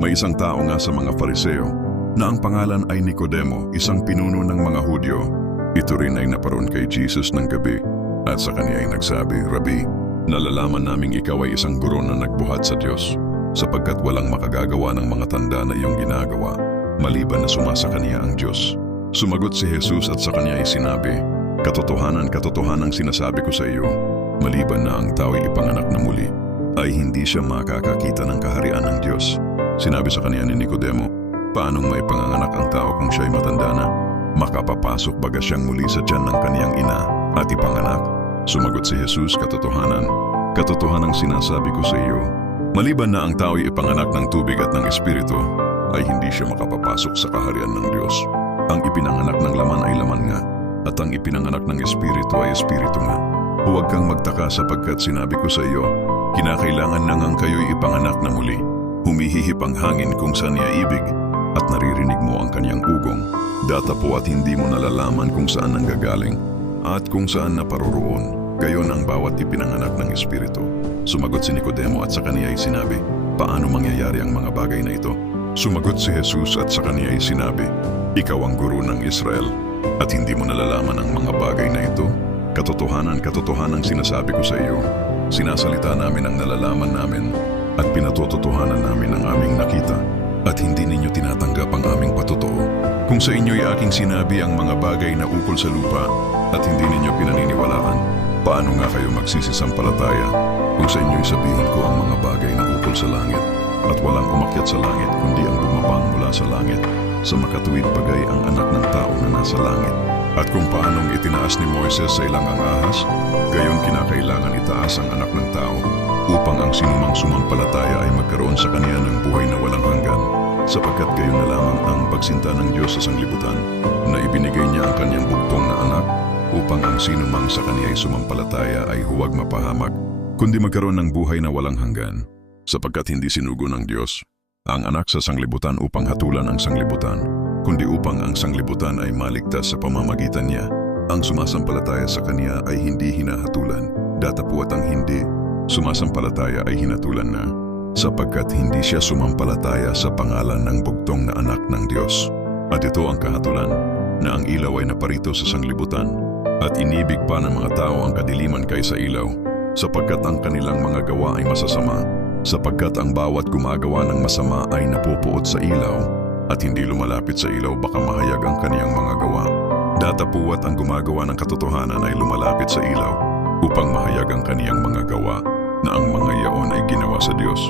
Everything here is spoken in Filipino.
May isang tao nga sa mga Fariseo na ang pangalan ay Nicodemo, isang pinuno ng mga Hudyo. Ito rin ay naparoon kay Jesus ng gabi at sa kanya ay nagsabi, Rabi, nalalaman naming ikaw ay isang guro na nagbuhat sa Diyos, sapagkat walang makagagawa ng mga tanda na iyong ginagawa, maliban na sumasa kaniya ang Diyos. Sumagot si Jesus at sa kanya ay sinabi, Katotohanan, katotohanan ang sinasabi ko sa iyo, maliban na ang tao ay ipanganak na muli, ay hindi siya makakakita ng kaharian ng Diyos. Sinabi sa kanya ni Nicodemo, paanong may panganganak ang tao kung siya'y matanda na? Makapapasok baga siyang muli sa tiyan ng kaniyang ina at ipanganak? Sumagot si Jesus, katotohanan, katotohanan ang sinasabi ko sa iyo, maliban na ang tao ay ipanganak ng tubig at ng Espiritu, ay hindi siya makapapasok sa kaharian ng Diyos. Ang ipinanganak ng laman ay laman nga, at ang ipinanganak ng Espiritu ay Espiritu nga. Huwag kang magtaka sapagkat sinabi ko sa iyo, kinakailangan na ngang kayo'y ipanganak na muli. Humihihip ang hangin kung saan niya ibig, at naririnig mo ang kanyang ugong. Datapo at hindi mo nalalaman kung saan nanggagaling, at kung saan naparoroon. Gayon ang bawat ipinanganak ng Espiritu. Sumagot si Nicodemo at sa kaniya ay sinabi, paano mangyayari ang mga bagay na ito? Sumagot si Jesus at sa kaniya ay sinabi, ikaw ang guro ng Israel, at hindi mo nalalaman ang mga bagay na ito? Katotohanan, katotohanan ang sinasabi ko sa iyo. Sinasalita namin ang nalalaman namin, at pinatototohanan namin ang aming nakita, at hindi ninyo tinatanggap ang aming patotoo. Kung sa inyo'y aking sinabi ang mga bagay na ukol sa lupa, at hindi ninyo pinaniniwalaan, paano nga kayo magsisisampalataya kung sa inyo'y sabihin ko ang mga bagay na ukol sa langit, at walang umakyat sa langit kundi ang bumabang mula sa langit, sa makatuwid bagay ang anak ng tao na nasa langit. At kung paanong itinaas ni Moises sa ilang ang ahas, gayon kinakailangan itaas ang anak ng tao, upang ang sinumang sumampalataya ay magkaroon sa kaniya ng buhay na walang hanggan, sapagkat gayon na lamang ang pagsinta ng Diyos sa sanglibutan, na ibinigay niya ang kanyang bugtong na anak, upang ang sinumang sa kaniya ay sumampalataya ay huwag mapahamak, kundi magkaroon ng buhay na walang hanggan, sapagkat hindi sinugo ng Diyos ang anak sa sanglibutan upang hatulan ang sanglibutan, kundi upang ang sanglibutan ay maligtas sa pamamagitan niya. Ang sumasampalataya sa kaniya ay hindi hinahatulan, datapuat ang hindi sumasampalataya ay hinatulan na, sapagkat hindi siya sumampalataya sa pangalan ng bugtong na anak ng Diyos. At ito ang kahatulan, na ang ilaw ay naparito sa sanglibutan, at inibig pa ng mga tao ang kadiliman kaysa ilaw, sapagkat ang kanilang mga gawa ay masasama, sapagkat ang bawat gumagawa ng masama ay napupuot sa ilaw, at hindi lumalapit sa ilaw baka mahayag ang kaniyang mga gawa. Datapuat ang gumagawa ng katotohanan ay lumalapit sa ilaw, upang mahayag ang kaniyang mga gawa, na ang mga iyaon ay ginawa sa Diyos.